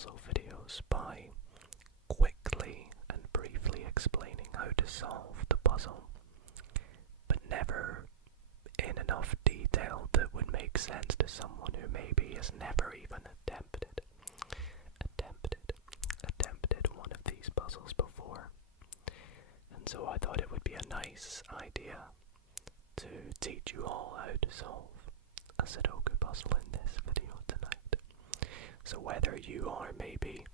puzzle videos by quickly and briefly explaining how to solve the puzzle, but never in enough detail that would make sense to someone who maybe has never even attempted one of these puzzles before. And so I thought it would be a nice idea to teach you all how to solve a Sudoku puzzle in this video tonight. So whether you are maybe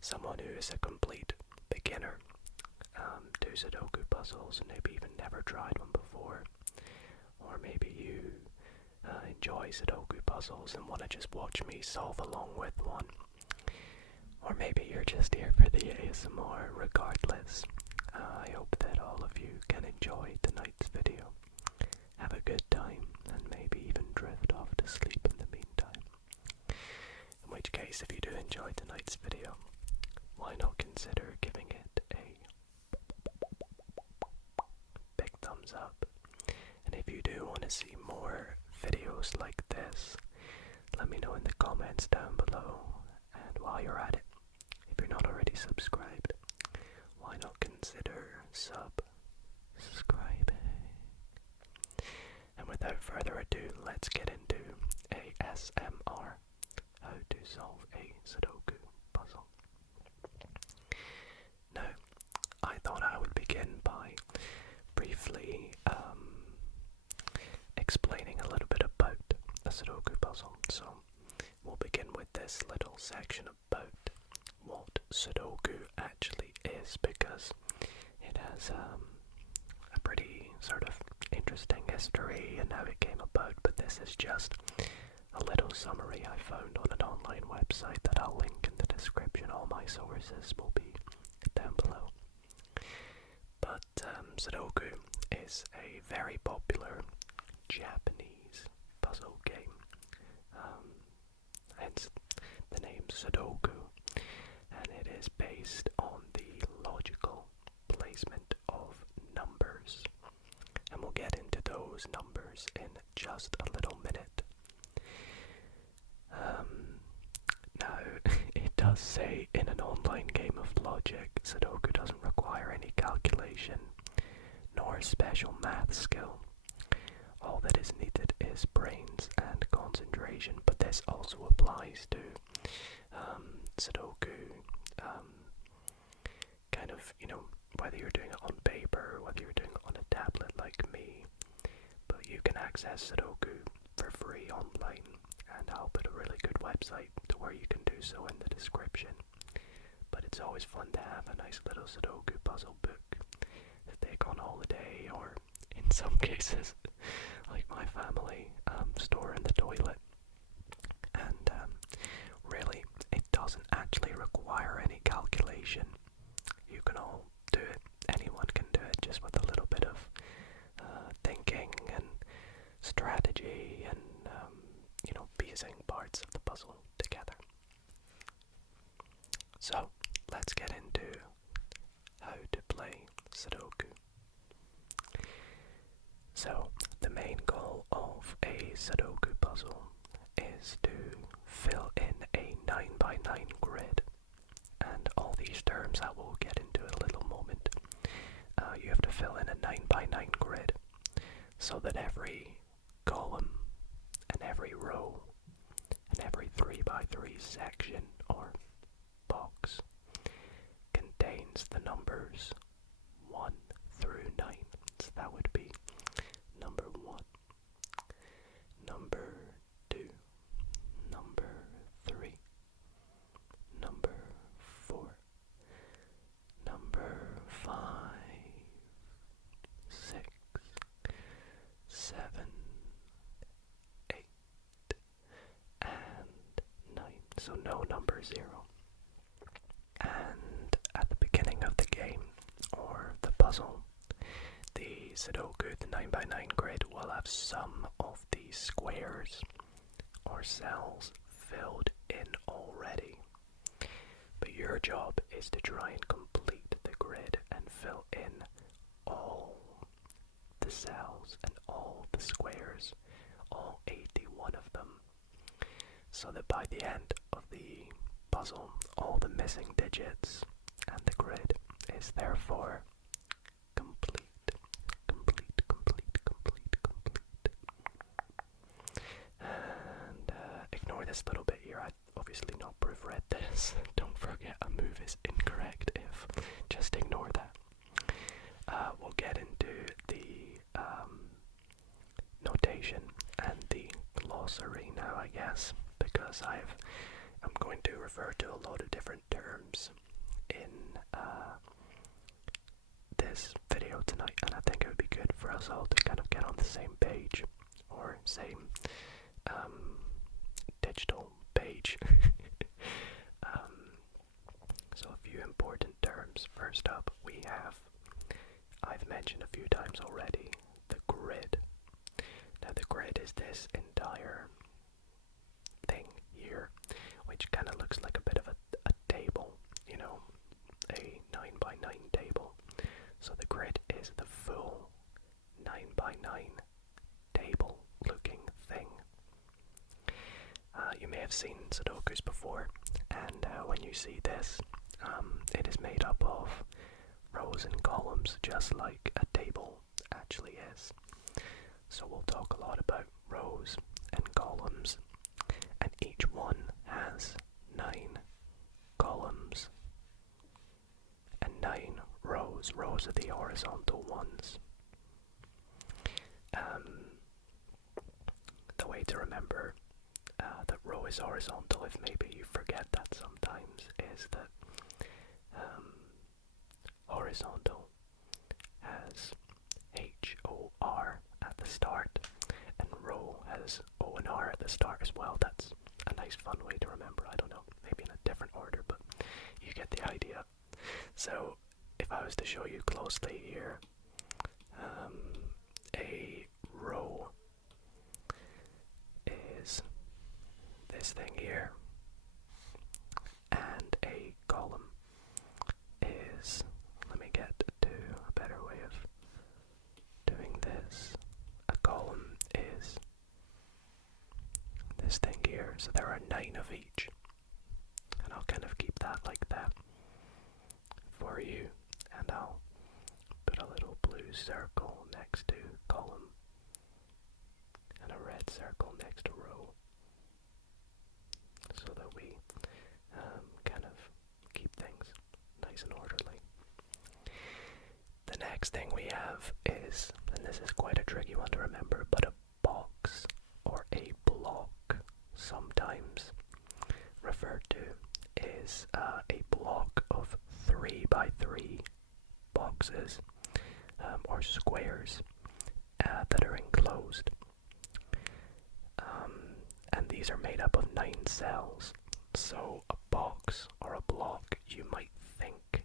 someone who is a complete beginner to Sudoku puzzles and maybe even never tried one before, or maybe you enjoy Sudoku puzzles and want to just watch me solve along with one, or maybe you're just here for the ASMR. Regardless, I hope that all of you can enjoy tonight's video, have a good time, and maybe even drift off to sleep in the meantime. In which case, if you do enjoy tonight's video, why not consider giving it a big thumbs up? And if you do want to see more videos like this, let me know in the comments down below. And while you're at it, if you're not already subscribed, why not consider subscribing? And without further ado, let's get into ASMR, how to solve a Sudoku puzzle. Now, I thought I would begin by briefly explaining a little bit about a Sudoku puzzle. So we'll begin with this little section about what Sudoku actually is, because it has a pretty sort of interesting history and how it came about, but this is just a little summary I found on an online website that I'll link in the description. All my sources will be down below. But Sudoku is a very popular Japanese puzzle game, hence the name Sudoku, and it is based on the logical placement of numbers, and we'll get into those numbers in just a little minute. Now, it does say in an online game of logic, Sudoku doesn't require any calculation nor special math skill. All that is needed is brains and concentration, but this also applies to Sudoku, kind of, whether you're doing it on paper, whether you're doing it on a tablet like me, but you can access Sudoku for free online, and I'll put a really good website to where you can do so in the description. But it's always fun to have a nice little Sudoku puzzle book to take on holiday, or in some cases, like my family, store in the toilet. And really, it doesn't actually require any calculation. You can all do it. Anyone can do it, just with a little bit of thinking and strategy and piecing parts of the puzzle together. So let's get into how to play Sudoku. So the main goal of a Sudoku puzzle is to fill in a 9x9 grid, and all these terms I will get into in a little moment. You have to fill in a 9x9 grid so that every column and every row and every 3x3 section or box contains the numbers 1 through 9. So that would be number 1, number 2, number 3, number 4, number 5, 6, 7, 8, and 9. So no number 0. And at the beginning of the game, or the puzzle, the Sudoku, the 9x9 grid, will have some of the squares or cells filled in already. But your job is to try and complete the grid and fill in all the cells and all the squares, all 81 of them, so that by the end of the puzzle, all the missing digits, and the grid is therefore complete. And ignore this little bit here. I obviously not proofread this. Don't forget a move is incorrect if. Just ignore that. We'll get into the notation and the glossary now, I guess, because I'm going to refer to a lot of different terms in this video tonight, and I think it would be good for us all to kind of get on the same page, or same digital page. So a few important terms. First up, we have, I've mentioned a few times already, the grid. Now the grid is this entire thing here, which kind of looks like a bit of a table, you know, a 9x9 table. So the grid is the full 9x9 table looking thing. You may have seen Sudokus before, and when you see this, it is made up of rows and columns, just like a table actually is. So we'll talk a lot about rows and columns, and each one has 9 columns and 9 rows. Rows are the horizontal ones. The way to remember that row is horizontal, if maybe you forget that sometimes, is that horizontal has H-O-R at the start, and row has O and R at the start as well. That's a nice fun way to remember. I don't know, maybe in a different order, but you get the idea. So if I was to show you closely here, a row is this thing here, and a column is, let me get to a better way of doing this. A column is this thing here, so there are 9 of each, and I'll kind of keep that like that for you, and I'll put a little blue circle next to column and a red circle next to row, so that we kind of keep things nice and orderly. The next thing we have is, and this is quite a tricky one to remember, but a box or a block, sometimes referred to, is a block of 3x3 boxes or squares that are enclosed. And these are made up of 9 cells. So a box or a block, you might think,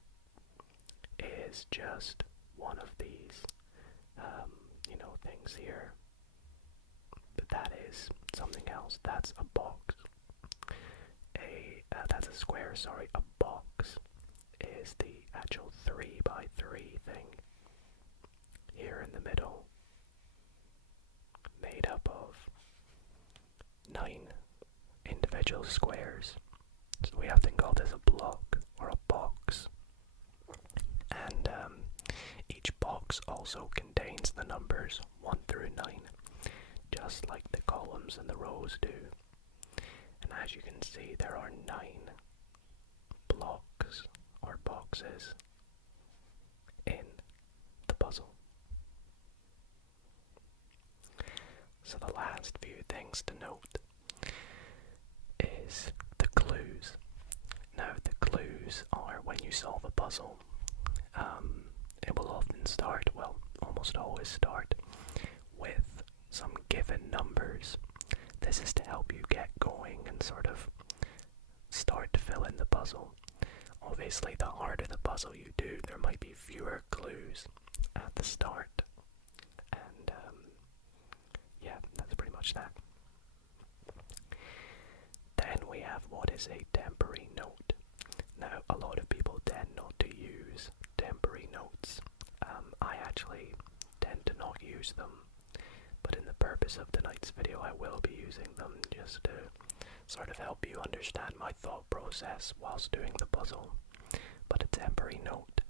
is just one of these, things here. But that is something else. That's a box. That's a square, sorry. A box is the actual 3x3 thing here in the middle, made up of 9 individual squares. So we have to call this a block or a box. And each box also contains the numbers 1 through 9, just like the columns and the rows do. And as you can see, there are 9 blocks or boxes in the puzzle. So the last few things to note is the clues. Now the clues are when you solve a puzzle, it will often start, well, almost always start, with some given numbers. This is to help you get going and sort of start to fill in the puzzle. Obviously, the harder the puzzle you do, there might be fewer clues at the start. And, yeah, that's pretty much that. Then we have what is a temporary note. Now, a lot of people tend not to use temporary notes. I actually tend to not use them, but in the purpose of tonight's video, I will be using them just to sort of help you understand my thought process whilst doing the puzzle. But a temporary note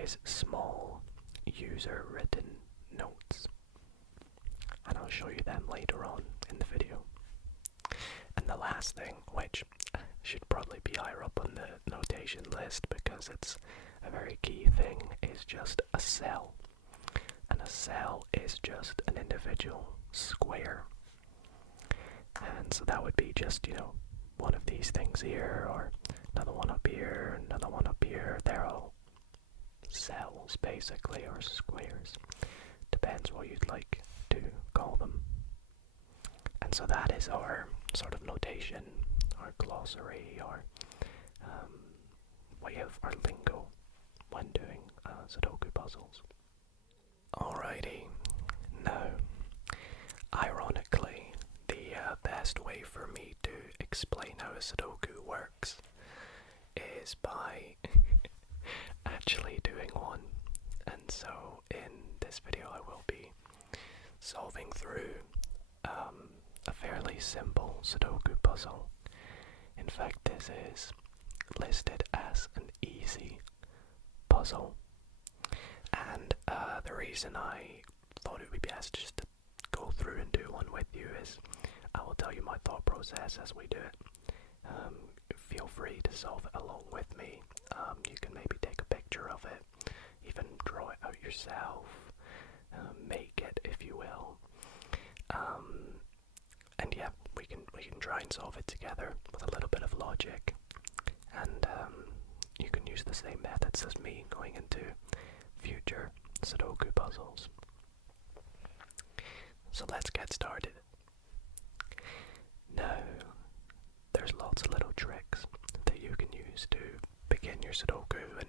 is small user-written notes, and I'll show you them later on in the video. And the last thing, which should probably be higher up on the notation list because it's a very key thing, is just a cell. And a cell is just an individual square. And so that would be just, one of these things here, or another one up here, another one up here. They're all cells, basically, or squares. Depends what you'd like to call them. And so that is our sort of notation, our glossary, our way of our lingo when doing Sudoku puzzles. Alrighty, now, ironically, the best way for me to explain how a Sudoku works is by actually doing one. And so in this video I will be solving through a fairly simple Sudoku puzzle. In fact, this is listed as an easy puzzle. And the reason I thought it would be best just to go through and do one with you is I will tell you my thought process as we do it. Feel free to solve it along with me. You can maybe take a picture of it, even draw it out yourself, make it if you will. And yeah, we can try and solve it together with a little bit of logic. And you can use the same methods as me going into future Sudoku puzzles. So let's get started. Now, there's lots of little tricks that you can use to begin your Sudoku and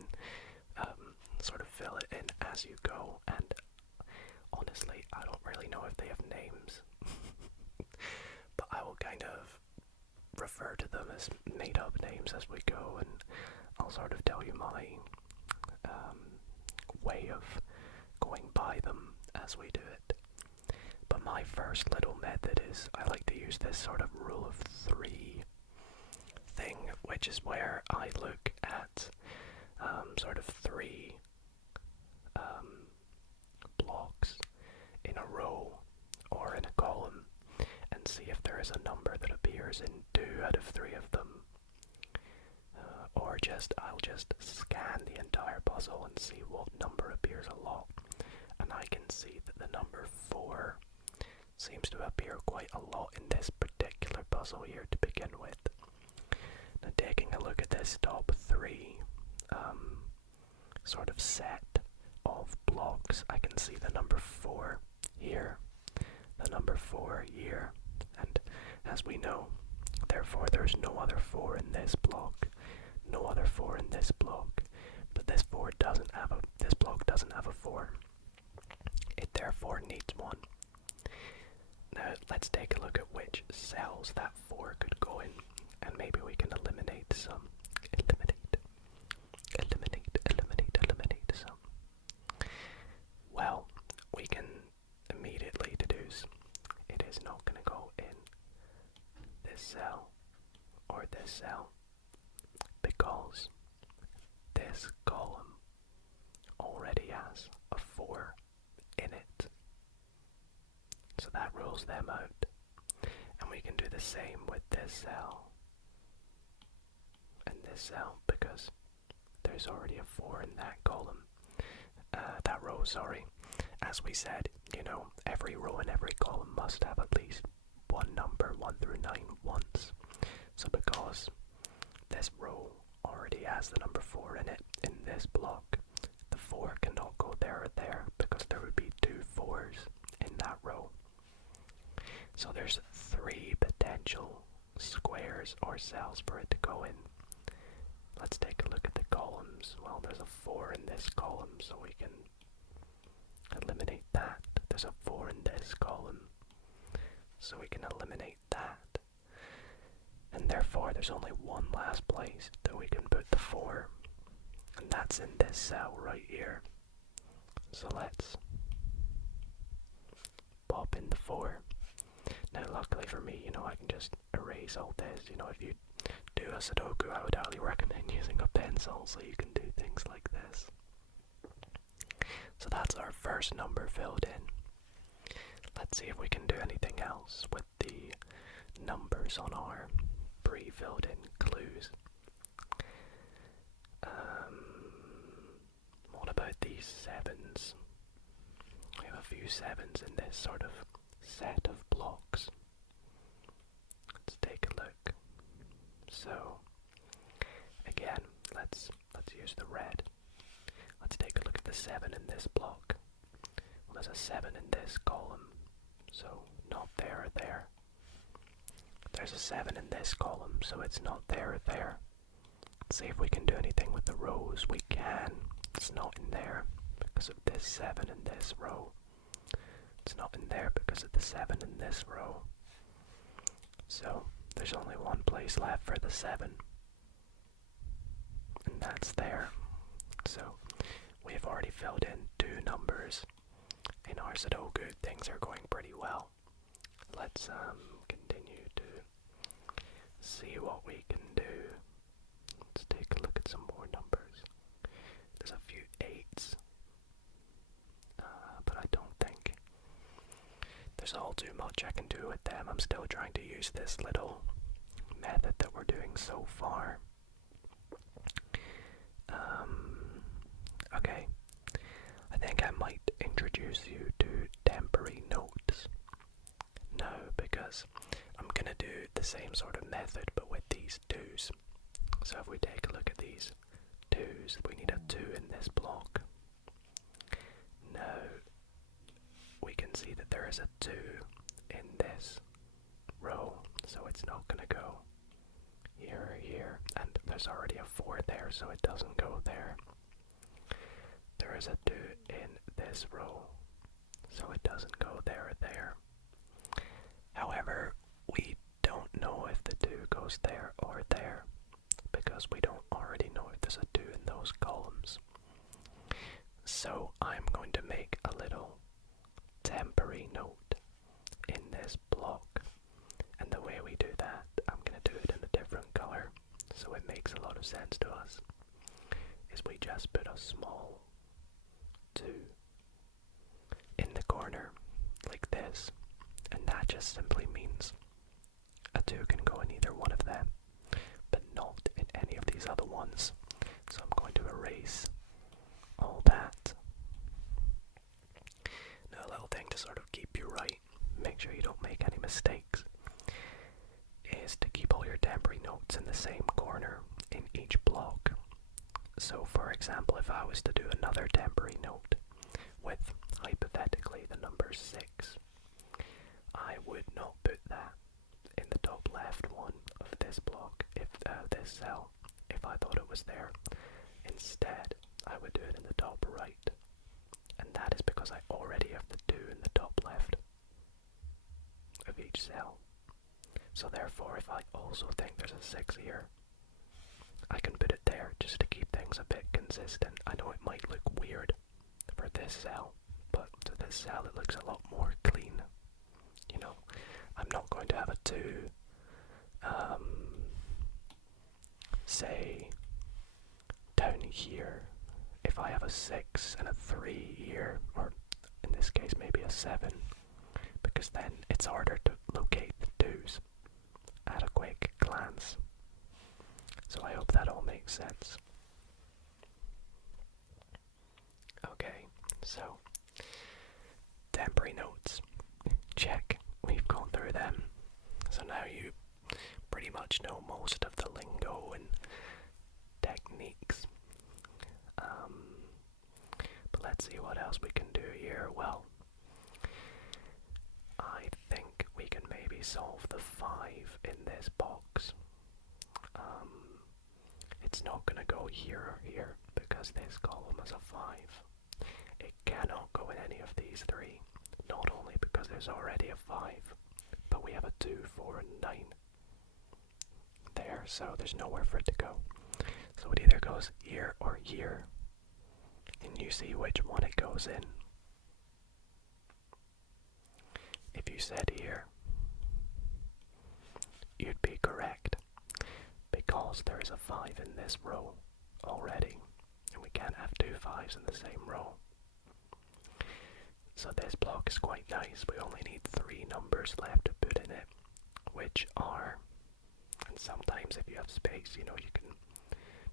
sort of fill it in as you go. And honestly, I don't really know if they have names, but I will kind of refer to them as made-up names as we go, and I'll sort of tell you my way of going by them as we do it. But my first little method is I like to use this sort of rule of three thing, which is where I look at sort of three blocks in a row or in a column and see if there is a number that appears in 2 out of 3 of them. Or I'll just scan the entire puzzle and see what number appears a lot. And I can see that the number 4 seems to appear quite a lot in this particular puzzle here to begin with. Now, taking a look at this top 3 sort of set of blocks, I can see the number 4 here, the number 4 here, and as we know, therefore there's no other 4 in this block, no other 4 in this block, but this block doesn't have a 4. It therefore needs 1. Now let's take a look at which cells that 4 could go in, and maybe we can eliminate some. Eliminate some. Well, we can immediately deduce it is not going to go in this cell or this cell because this column already has a 4 in it. So that rules them out. And we can do the same with this cell and this cell because there's already a 4 in that column. That row, sorry. As we said, every row and every column must have at least one number, 1 through 9, once. So because this row already has the number 4 in it, in this block, the 4 cannot go there or there because there would be 2 4s in that row. So there's 3 potential squares or cells for it to go in. Let's take a look at the columns. Well, there's a 4 in this column, so we can eliminate that. There's a 4 in this column, so we can eliminate that. And therefore, there's only one last place that we can put the 4, and that's in this cell right here. So let's pop in the 4. Now, luckily for me, I can just erase all this. You know, if you do a Sudoku, I would highly recommend using a pencil so you can do things like this. So that's our first number filled in. Let's see if we can do anything else with the numbers on our pre-filled in clues. What about these sevens? We have a few sevens in this sort of set of blocks. Let's take a look. So, again, let's use the red. Let's take a look at the 7 in this block. Well, there's a 7 in this column, so not there or there. There's a 7 in this column, so it's not there or there. Let's see if we can do anything with the rows. We can. It's not in there because of this 7 in this row. It's not in there because of the 7 in this row. So there's only one place left for the 7. And that's there. So we've already filled in 2 numbers in our Sudoku. Things are going pretty well. Let's continue to see what we can do. Let's take a look at some more numbers. There's a few 8s, but I don't think there's all too much I can do with them. I'm still trying to use this little method that we're doing so far. Okay, I think I might introduce you to temporary notes now, because I'm gonna do the same sort of method but with these 2s. So if we take a look at these 2s, we need a 2 in this block. Now we can see that there is a 2 in this row, so it's not going to go here or here, and there's already a 4 there, so it doesn't go there. There is a 2 in this row, so it doesn't go there or there. However, we don't know if the 2 goes there or there, because we don't already know if there's a 2 in those columns. So I'm going to make a little temporary note in this block, and the way we do that, I'm going to do it in a different color so it makes a lot of sense to us, is we just put a small 2 in the corner like this, and that just simply means a 2 can go in either one of them, but not in any of these other ones. So I'm going to erase all that. Now, a little thing to sort of keep you right, make sure you don't make any mistakes, is to keep all your temporary notes in the same corner in each block. So for example, if I was to do another temporary note with hypothetically the number 6, I would not put that in the top left one of this block, if this cell, if I thought it was there. Instead, I would do it in the top right, and that is because I already have the 2 in the top left of each cell. So therefore, if I also think there's a 6 here, I can put it there just to keep things a bit consistent. I know it might look weird for this cell, but to this cell it looks a lot more clean. You know, I'm not going to have a 2, say, down here, if I have a 6 and a 3 here, or in this case maybe a 7, because then it's harder to locate the 2s at a quick glance. So I hope that all makes sense. Okay, so temporary notes, check, we've gone through them. So now you pretty much know most of the lingo and techniques. But let's see what else we can do here. Well, I think we can maybe solve the 5 in this box. It's not going to go here or here because this column is a 5. It cannot go in any of these 3, not only because there's already a 5, but we have a 2, 4, and 9 there, so there's nowhere for it to go. So it either goes here or here, and you see which one it goes in. If you said here, you'd be correct, because there is a 5 in this row already, and we can't have two 5s in the same row. So this block is quite nice. We only need 3 numbers left to put in it, which are, and sometimes if you have space, you can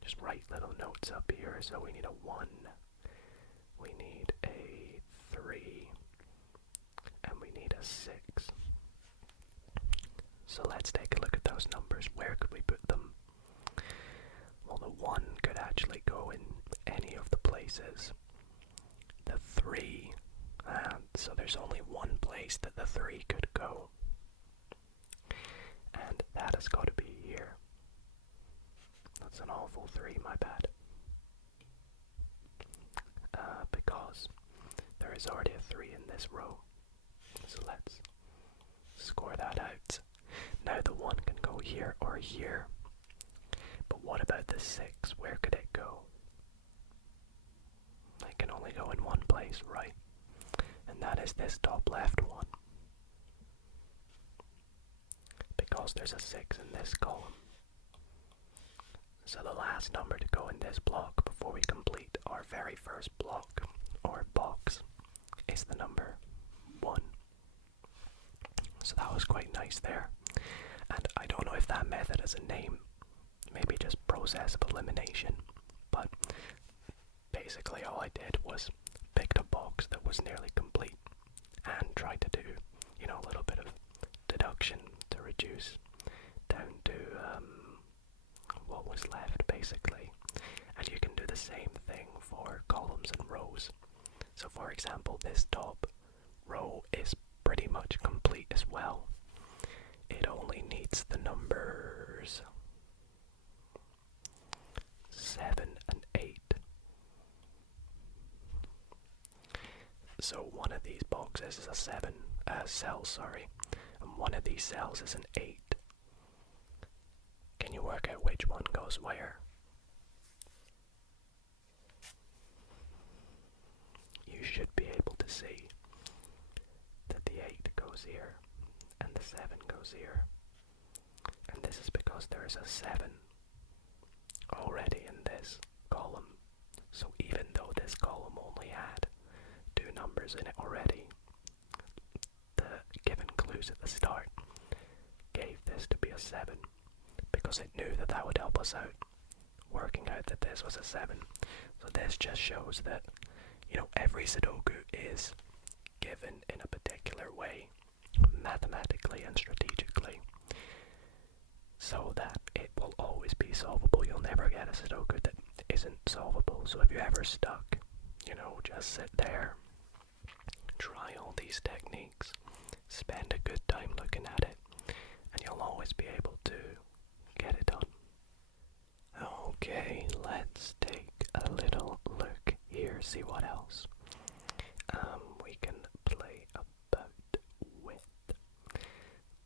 just write little notes up here. So we need a 1, we need a 3, and we need a 6. So let's take a look at those numbers. Where could we put them? Well, the 1 could actually go in any of the places. The 3, so there's only one place that the 3 could go. And that has got to be here. That's an awful 3, my bad. Because there is already a 3 in this row. So let's score that out. Now the 1 can go here or here. But what about the 6? Where could it go? It can only go in one place, right? And that is this top left one. Because there's a 6 in this column. So the last number to go in this block before we complete our very first block or box is the number 1. So that was quite nice there. And I don't know if that method has a name, maybe just process of elimination, but basically all I did was picked a box that was nearly complete and tried to do, a little bit of deduction to reduce down to what was left, basically. And you can do the same thing for columns and rows. So for example, this top row is pretty much complete as well. It only needs the numbers 7 and 8. So one of these boxes is a 7 cell, and one of these cells is an 8. Can you work out which one goes where? You should be able to see that the 8 goes here and the 7 goes here. And this is because there is a 7 already in this column. So even though this column only had 2 numbers in it already, the given clues at the start gave this to be a 7, because it knew that that would help us out, working out that this was a 7. So this just shows that, every Sudoku is given in a particular way, mathematically and strategically, so that it will always be solvable. You'll never get a Sudoku that isn't solvable. So if you're ever stuck, just sit there, try all these techniques, spend a good time looking at it, and you'll always be able to get it done. Okay, let's take a little look here, see what else we can play about with.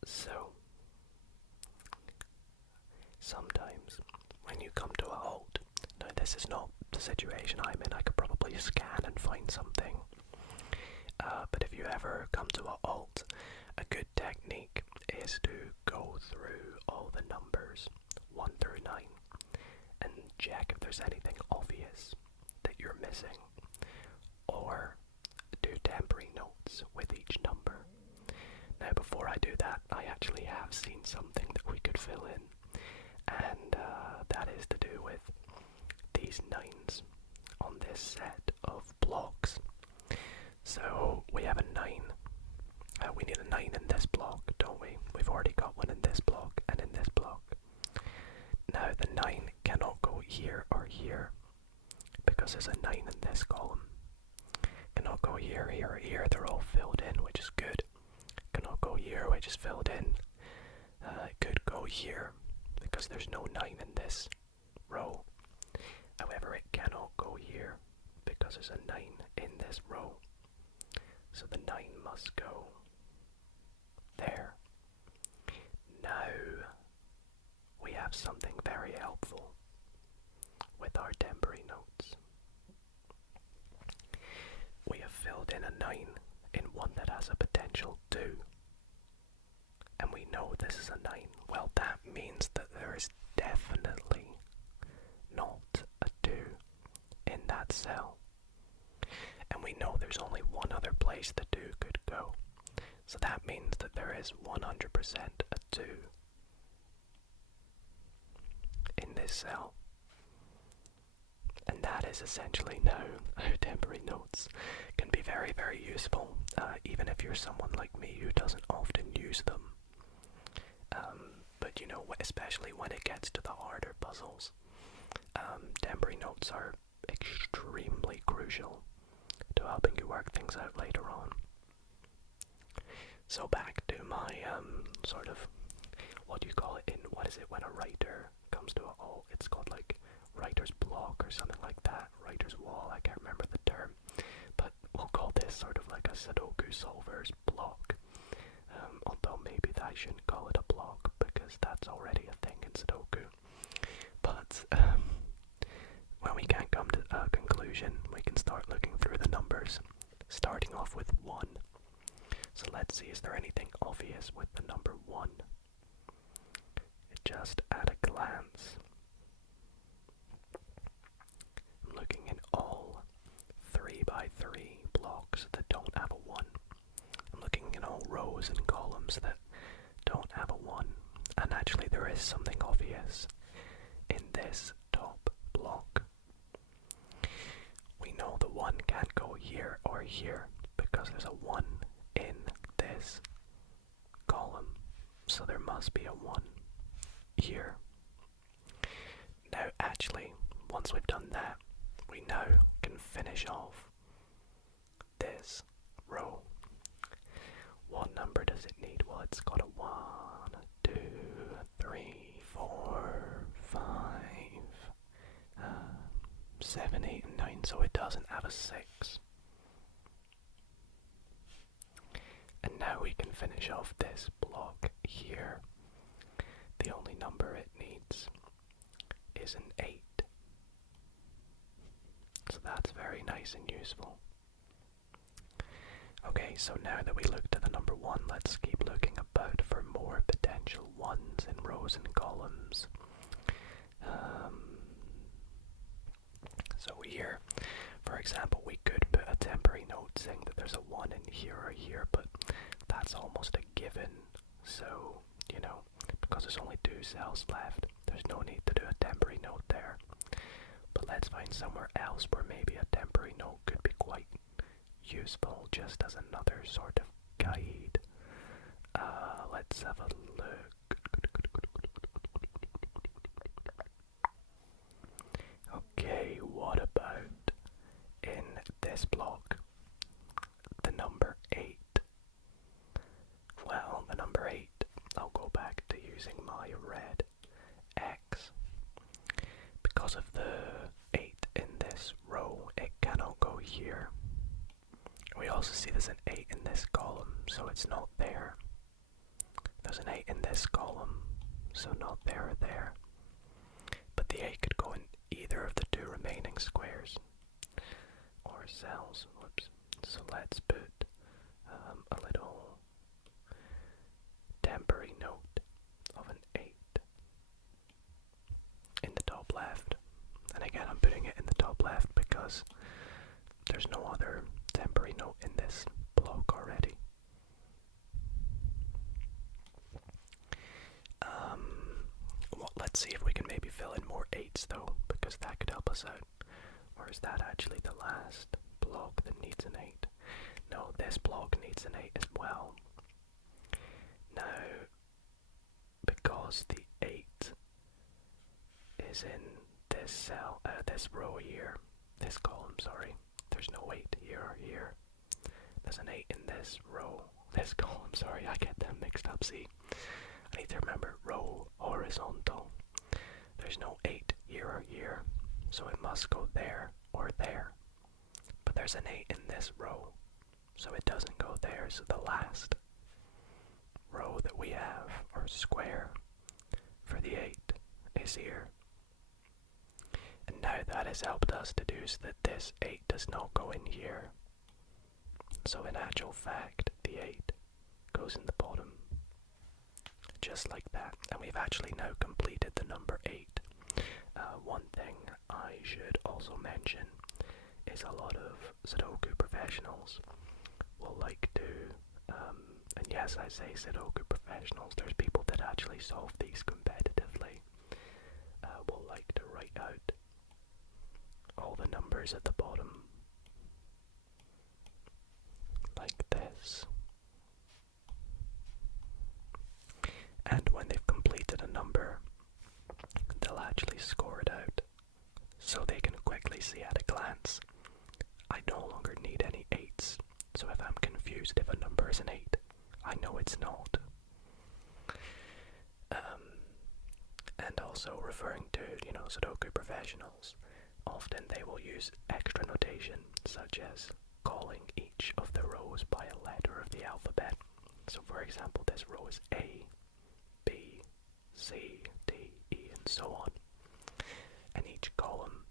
So, sometimes when you come to a halt, now this is not the situation I'm in, I could probably scan and find something, but if you ever come to a halt, a good technique is to go through all the numbers 1 through 9 and check if there's anything obvious that you're missing, or do temporary notes with each number. Now before I do that, I actually have seen something that we could fill in, and that is to do with these 9s on this set of blocks. So we have a 9. We need a 9 in this block, don't we? We've already got one in this block and in this block. Now the 9 cannot go here or here, because there's a 9 in this column. Cannot go here, here, or here. They're all filled in, which is good. Cannot go here, which is filled in. It could go here, because there's no 9 in this row. However, it cannot go here, because there's a 9 in this row. So the 9 must go there. Now, we have something very helpful with our temporary notes. We have filled in a 9 in one that has a potential 2. and we know this is a 9, well, that means that there is definitely not a 2 in that cell. And we know there's only one other place the 2 could go. So that means that there is 100% a 2 in this cell. And that is essentially now how temporary notes can be very, very useful, even if you're someone like me who doesn't often use them. But you know, especially when it gets to the harder puzzles, temporary notes are extremely crucial to helping you work things out later on. So back to my sort of, what do you call it, what is it when a writer comes to it's called like writer's block or something like that, writer's wall, I can't remember the term, but we'll call this sort of like a Sudoku solver's block, although maybe I shouldn't call it a block because that's already a thing in Sudoku. But when we can't come to a conclusion, we can start looking through the numbers, starting off with 1. So let's see, is there anything obvious with the number 1? Just at a glance, I'm looking in all 3x3 blocks that don't have a 1. I'm looking in all rows and columns that don't have a 1. And actually there is something obvious in this top block. We know the 1 can't go here or here because there's a 1 in this column. So there must be a 1 here. Now actually, once we've done that, we now can finish off this row. What number does it need? Well, it's got a 1, 2, 3, 4, 5, 7, 8, and 9, so it doesn't have a 6. And now we can finish off this block here. The only number it needs is an 8. So that's very nice and useful. Okay, so now that we looked at the number 1, let's keep looking about for more potential 1s in rows and columns. So here, for example, we could put a temporary note saying that there's a 1 in here or here, but that's almost a given. So, you know, because there's only 2 cells left, there's no need to do a temporary note there. But let's find somewhere else where maybe a temporary note could be quite useful, just as another sort of guide. Let's have a look. Okay, what about in this block, the number 8? Well, the number 8, I'll go back to using my red X. Because of the 8 in this row, it cannot go here. We also see there's an 8 in this column, so it's not there. There's an 8 in this column, so not there or there. But the 8 could go in either of the 2 remaining squares or cells. Whoops. So let's put a little temporary note of an 8 in the top left. And again, I'm putting it in the top left because there's no other temporary note in this block already. Let's see if we can maybe fill in more 8s though, because that could help us out. Or is that actually the last block that needs an 8? No, this block needs an 8 as well. Now, because the 8 is in this cell, this row here, this column, sorry, there's no 8 here or here. There's an 8 in this row, this column, sorry, I get them mixed up, see. I need to remember row horizontal. There's no 8 here or here, so it must go there or there. But there's an 8 in this row, so it doesn't go there, so the last row that we have, or square, for the 8 is here. And now that has helped us deduce that this 8 does not go in here. So in actual fact, the 8 goes in the bottom just like that. And we've actually now completed the number 8. One thing I should also mention is a lot of Sudoku professionals will like to, and yes, I say Sudoku professionals, there's people that actually solve these competitively, will like to write out all the numbers at the bottom, like this. And when they've completed a number, they'll actually score it out, so they can quickly see at a glance, I no longer need any 8s, so if I'm confused if a number is an 8, I know it's not. And also referring to, Sudoku professionals, often they will use extra notation, such as calling each of the rows by a letter of the alphabet. So for example, this row is A, B, C, D, E, and so on. And each column,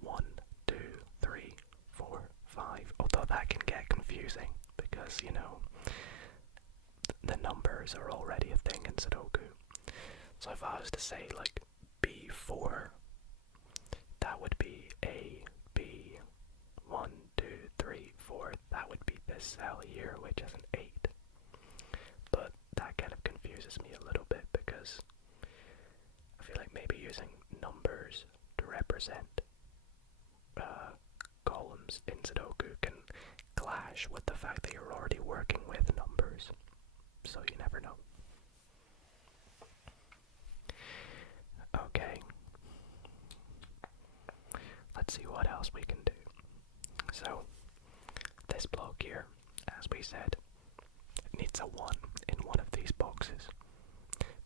1, 2, 3, 4, 5, although that can get confusing because, the numbers are already a thing in Sudoku. So if I was to say like B4, that would be A, B, 1, 2, 3, 4, that would be this cell here, which is an 8. But that kind of confuses me a little bit because I feel like maybe using numbers to represent columns in Sudoku can clash with the fact that you're already working with numbers. So you never know. Okay. Let's see what else we can do. So, this block here, as we said, needs a 1 in one of these boxes.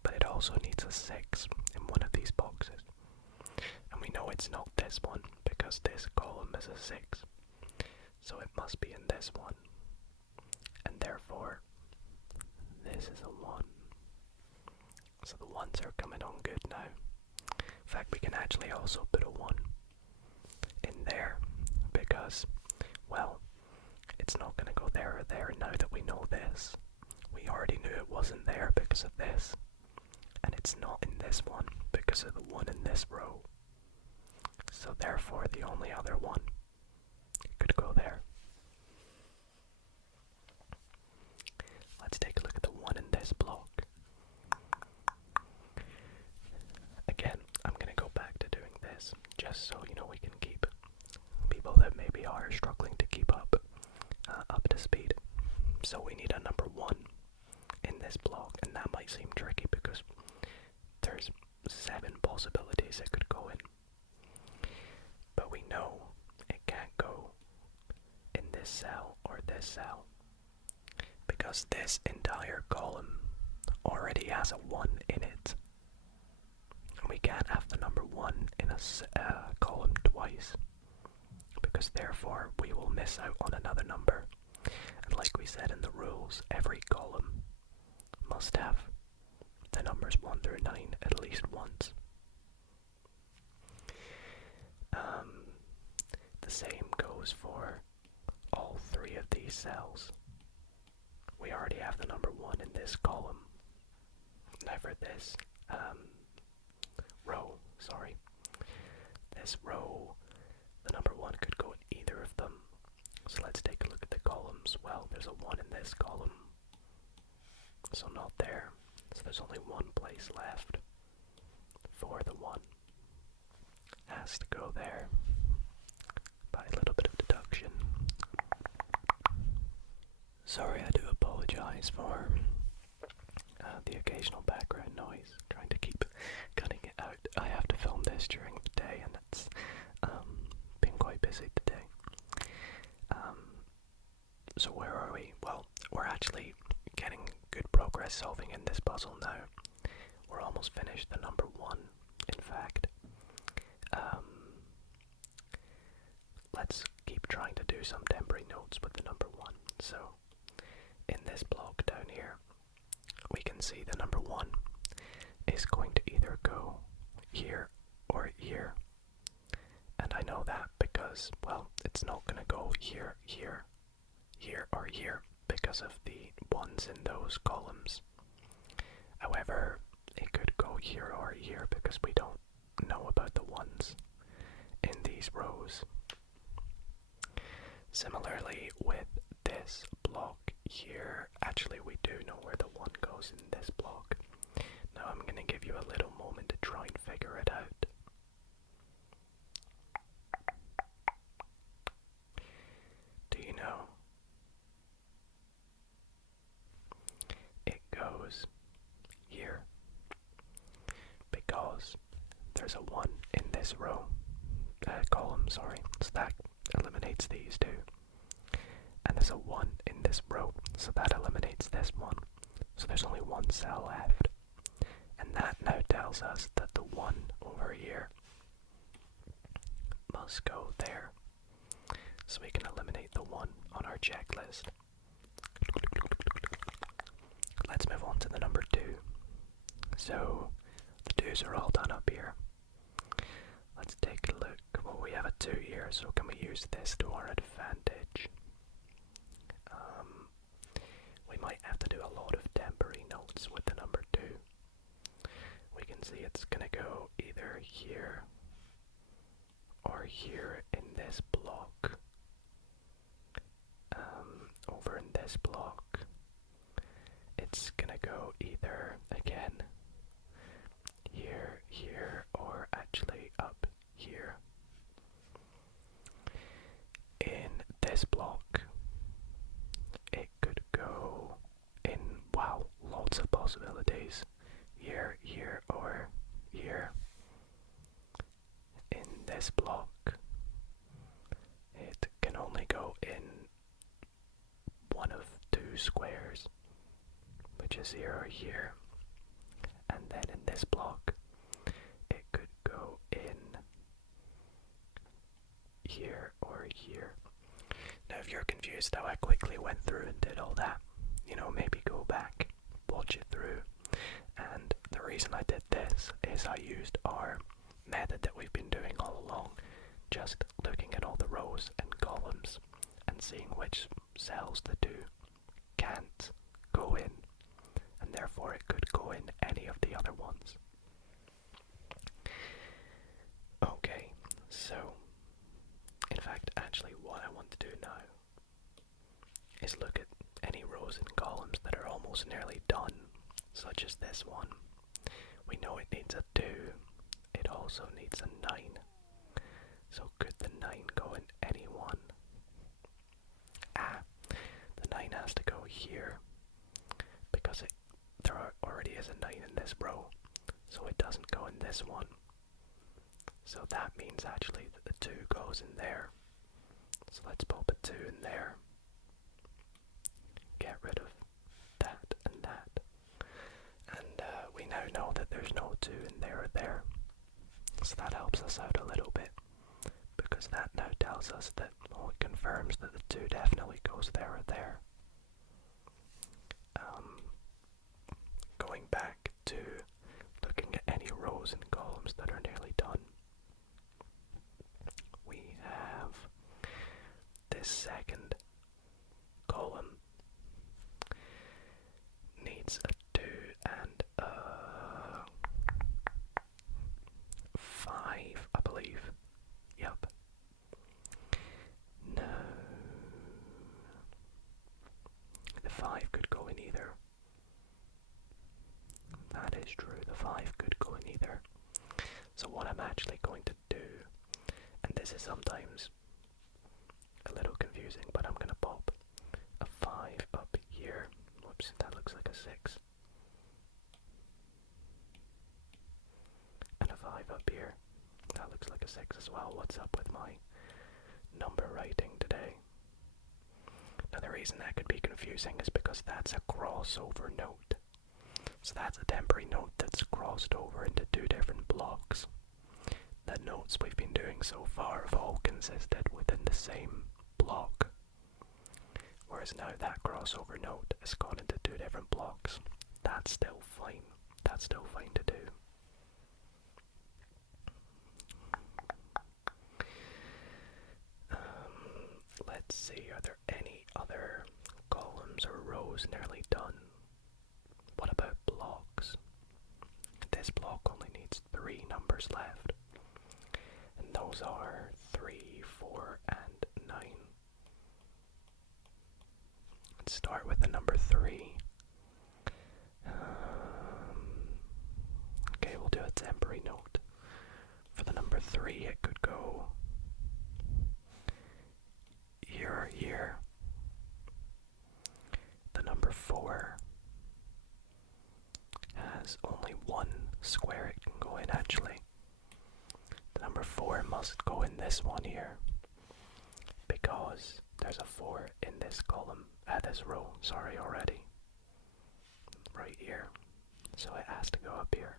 But it also needs a 6 in one of these boxes. And we know it's not this one because this column is a 6. So it must be in this one. And therefore, this is a 1. So the 1s are coming on good now. In fact, we can actually also put a 1 in there because, well, it's not going to go there or there now that we know this. We already knew it wasn't there because of this. And it's not in this one because of the 1 in this row. So therefore, the only other 1 could go there. Let's take a look at the 1 in this block. Again, I'm going to go back to doing this just so we can keep people that maybe are struggling to keep up to speed. So we need a number 1 in this block, and that might seem tricky because there's 7 possibilities it could go in. But we know it can't go in this cell or this cell because this entire column already has a 1 in it. And we can't have the number 1 in a column twice because therefore we will miss out on another number. And like we said in the rules, every column must have the numbers 1 through 9 at least once. The same goes for all 3 of these cells. We already have the number 1 in this column. Now for this row, this row, the number 1 could go in either of them. So let's take a look at the columns. Well, there's a 1 in this column, so not there. So there's only one place left for the 1. Has to go there by a little bit of deduction. Sorry, I do apologize for the occasional background noise. Trying to keep cutting it out. I have to film this during the day, and it's been quite busy today. So where are we? Well, we're actually getting good progress solving in this puzzle now. We're almost finished the number 1, in fact. Let's keep trying to do some temporary notes with the number 1. So, in this block down here, we can see the number 1 is going to either go here or here. And I know that because, well, it's not going to go here, here, here, or here because of the 1s in those columns. However, it could go here or here because we don't know about the ones in these rows. Similarly with this block here, actually we do know where the one goes in this block. Now I'm going to give you a little moment to try and figure it out. Do you know? It goes here because there's a 1 in this row, column, sorry, so that eliminates these two. And there's a 1 in this row, so that eliminates this one. So there's only one cell left. And that now tells us that the 1 over here must go there. So we can eliminate the 1 on our checklist. Let's move on to the number 2. So the 2's are all done up here. Let's take a look. Well, we have a 2 here, so can we use this to our advantage? We might have to do a lot of temporary notes with the number 2. We can see it's gonna go either here or here in this block. Over in this block, it's gonna go either again here, here, or actually up here. In this block, it could go in, wow, lots of possibilities. Here, here, or here. In this block, it can only go in one of 2 squares, which is here or here. And then in this block, it could go in here or here. Now if you're confused how I quickly went through and did all that, maybe go back, watch it through. And the reason I did this is I used our method that we've been doing all along, just looking at all the rows and columns and seeing which cells the 2 can't go in, and therefore it could go in any of the other ones. Okay, so in fact actually what I want to do now is look at any rows and columns that are almost nearly done, such as this one. We know it needs a 2, it also needs a 9. So could the 9 go in any one? The 9 has to go here because there already is a 9 in this row, so it doesn't go in this one. So that means actually that the 2 goes in there. So let's pop a 2 in there. Get rid of that and that. And we now know that there's no 2 in there or there. So that helps us out a little bit, because that now tells us that, well, it confirms that the 2 definitely goes there or there. Going back to looking at any rows and columns that are nearly done, we have this second column needs a 2 and a 5, I believe. Yep. No. The 5 could go in either. That is true, the 5 could go in either. So what I'm actually going to do, and this is sometimes a little confusing, but I'm going to pop a 5 up here. Whoops, that looks like a 6. And a 5 up here. That looks like a 6 as well. What's up with my number writing today? Now the reason that could be confusing is because that's a crossover note. So that's a temporary note that's crossed over into 2 different blocks. The notes we've been doing so far have all consisted within the same block. Whereas now that crossover note has gone into 2 different blocks. That's still fine. That's still fine to do. Let's see, are there any other columns or rows nearly done? What about blocks? this block only needs 3 numbers left. And those are 3, 4, and 9. Let's start with the number 3. Okay, we'll do a temporary note. For the number 3, it could go here or here. The number 4 has only 1 square it can go in actually. The number 4 must go in this one here because there's a 4 in this column, this row, already. Right here. So it has to go up here.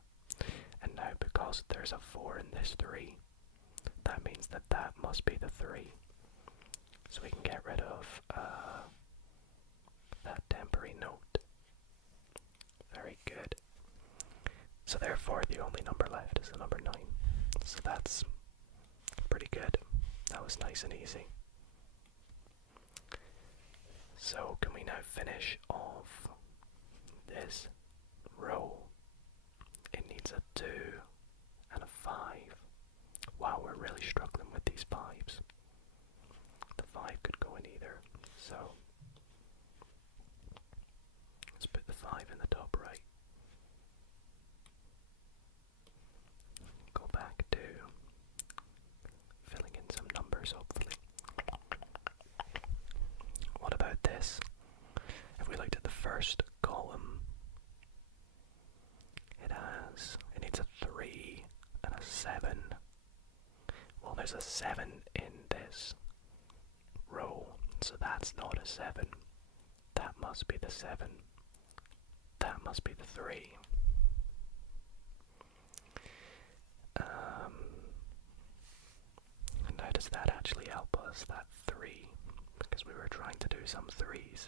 And now because there's a 4 in this 3, that means that that must be the 3. So we can get rid of that temporary note. Very good. So therefore the only number left is the number 9. So that's pretty good. That was nice and easy. So can we now finish off this row? It needs a 2 and a 5. Wow, we're really struggling with these 5s. The 5 could go in either. So let's put the 5 in the top right. Go back to filling in some numbers, hopefully. What about this? If we looked at the first column, it needs a 3 and a 7. Well, there's a 7 in this row, so that's not a 7. That must be the 7. That must be the 3. And how does that actually help us, that 3? Because we were trying to do some 3s.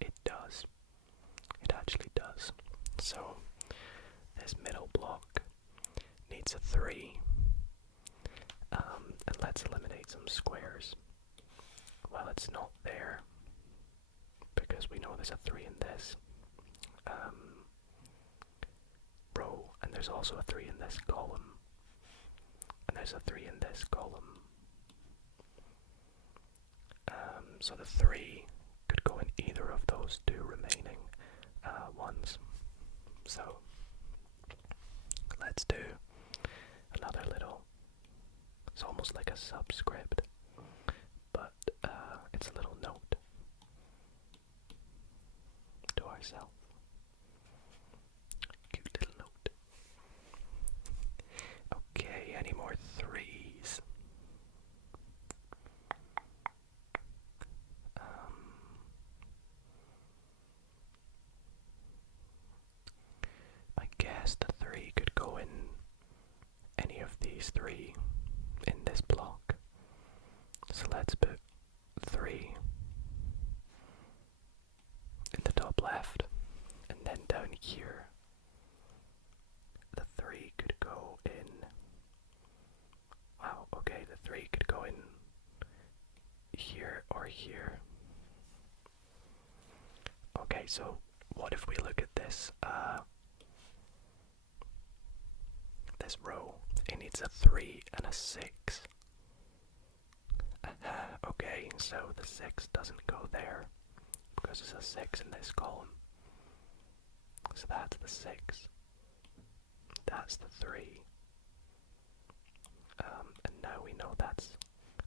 It does. It actually does. So, this middle block needs a 3. And let's eliminate some squares. Well, it's not there, because we know there's a 3 in this row, and there's also a 3 in this column, and there's a 3 in this column. So the 3 could go in either of those 2 remaining ones. So let's do another little, it's almost like a subscript, but it's a little note to ourselves. Cute little note. Okay, any more 3s? I guess the 3 could go in any of these 3 in this block. So let's put 3 in the top left, and then down here the 3 could go in. Wow, okay, the 3 could go in here or here. Okay, so what if we look at this this row? It needs a 3 and a 6. Okay, so the 6 doesn't go there because there's a 6 in this column. So that's the 6. That's the 3. And now we know that's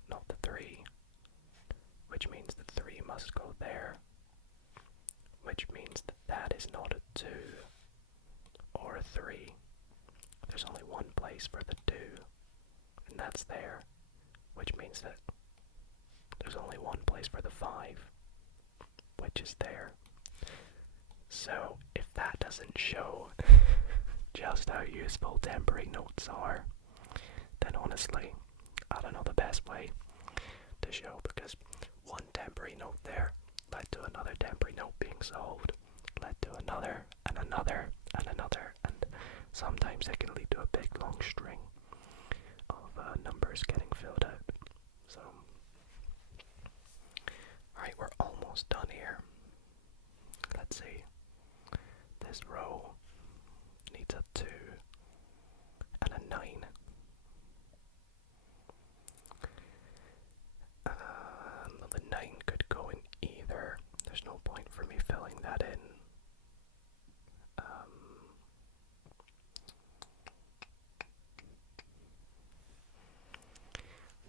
not the 3, which means the 3 must go there, which means that that is not a 2 or a 3. There's only one place for the 2, and that's there, which means that there's only one place for the 5, which is there. So if that doesn't show just how useful temporary notes are, then honestly, I don't know the best way to show, because one temporary note there led to another temporary note being solved, led to another, and another, and another, and sometimes it can lead to a big long string of numbers getting filled out. So, alright, we're almost done here. Let's see. this row needs a 2 and a 9. The 9 could go in either. There's no point for me filling that in.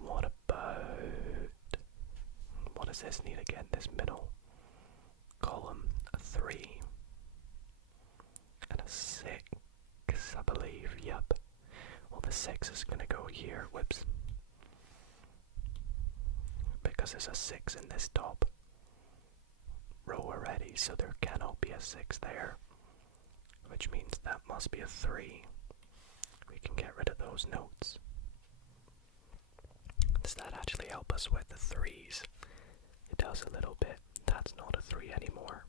What about... What does this need again? This middle column, a 3 and a 6, I believe. Yep. Well, the 6 is gonna go here. Whoops. Because there's a 6 in this top row already, so there cannot be a 6 there, which means that must be a 3. We can get rid of those notes. Does that actually help us with the 3s? It does a little bit. That's not a 3 anymore.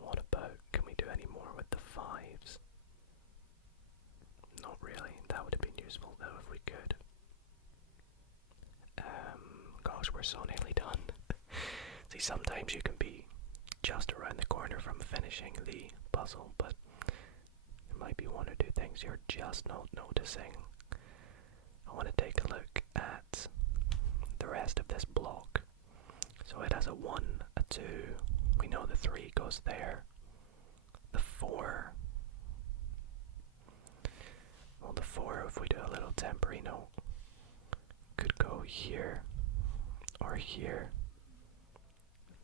What about, can we do any more with the 5s? Not really. That would have been useful though if we could. Gosh, we're so nearly done. See, sometimes you can be just around the corner from finishing the puzzle, but there might be one or two things you're just not noticing. I want to take a look at the rest of this block. So it has a 1, a 2, we know the 3 goes there, the 4, well the 4, if we do a little temporary note, could go here or here.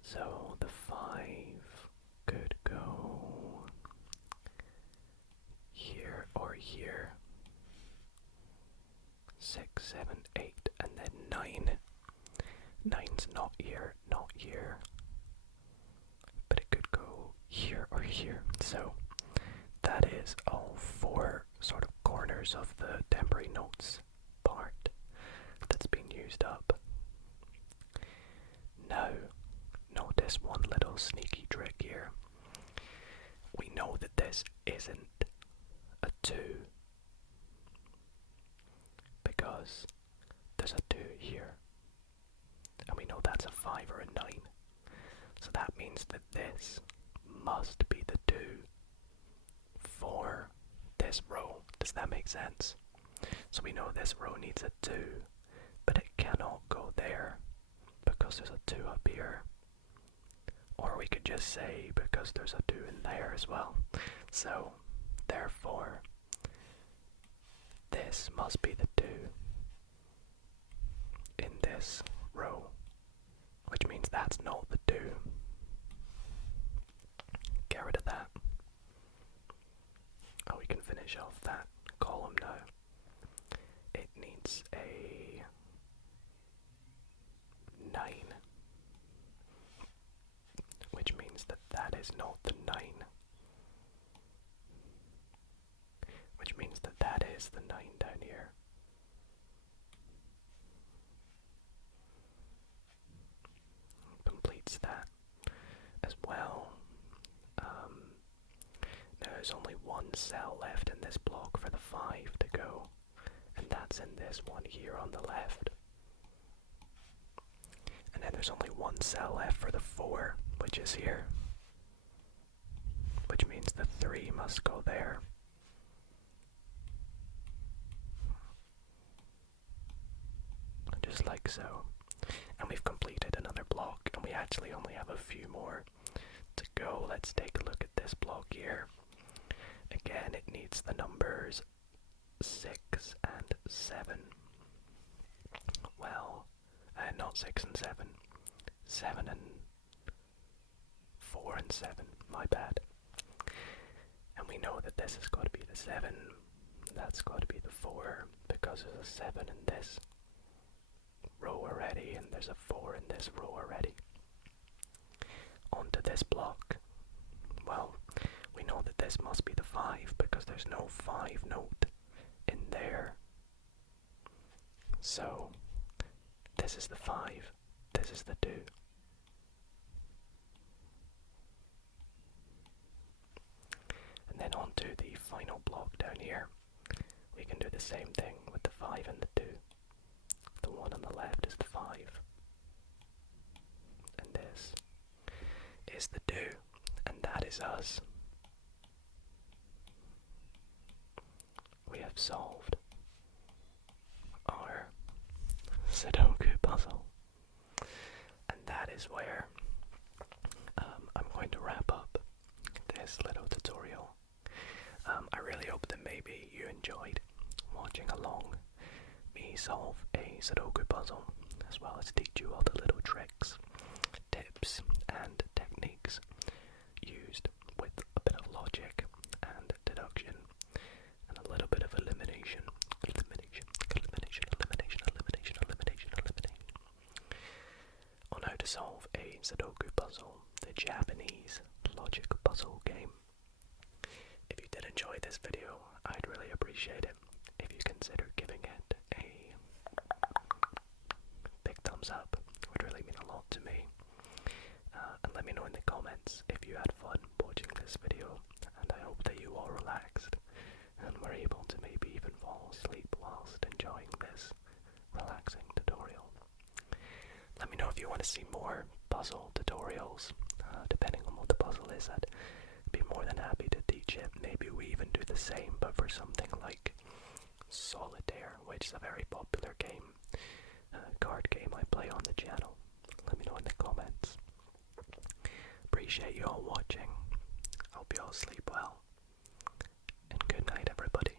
So the 5 could go here or here. 6, 7, 8, and then 9. 9's not here, not here. But it could go here or here. So that is all 4 sort of corners of the temporary notes part that's been used up. Now, notice one little sneaky trick here. We know that this isn't a 2 because there's a 2 here. And we know that's a 5 or a 9. So that means that this must be the 2 for this row. Does that make sense? So we know this row needs a 2, but it cannot go there because there's a 2 up here. Or we could just say because there's a 2 in there as well. So, therefore, this must be the 2 in this row, which means that's not the 2. Get rid of that. Oh, we can finish off that column now. It needs a 9, which means that that is not the 9, which means that that is the 9 down here. Completes that as well. Now there's only one cell left in this block for the 5 to go, and that's in this one here on the left. And then there's only one cell left for the 4, which is here, which means the 3 must go there. Just like so. And we've completed another block, and we actually only have a few more to go. Let's take a look at this block here. Again, it needs the numbers 6 and 7. Well, not 6 and 7. 7 and 4 and 7. My bad. And we know that this has got to be the 7. That's got to be the 4, because there's a 7 in this row already, and there's a 4 in this row already. Onto this block. Well, we know that this must be the 5 because there's no 5 note in there. So, this is the 5, this is the 2. And then onto the final block down here. We can do the same thing with the 5 and the 2. The one on the left is the 5. And this is the 2. And that is us. We have solved our Sudoku puzzle. And that is where I'm going to wrap up this little tutorial. I really hope that maybe you enjoyed watching along me solve a Sudoku puzzle, as well as teach you all the little tricks, tips, and techniques used with a bit of logic and deduction, and a little bit of elimination, on how to solve a Sudoku puzzle, the Japanese logic puzzle game. If you did enjoy this video, I'd really appreciate it if you consider giving it a big thumbs up. It would really mean a lot to me. And let me know in the comments if you had fun watching this video, and I hope that you all relaxed and were able to maybe even fall asleep whilst enjoying this relaxing tutorial. Let me know if you want to see more puzzle tutorials. Depending on what the puzzle is, I'd be more than happy to teach it. Maybe we even do the same, but for something like Solitaire, which is a very popular game, card game I play on the channel. Let me know in the comments. Appreciate you all watching. Hope you all sleep well. And good night, everybody.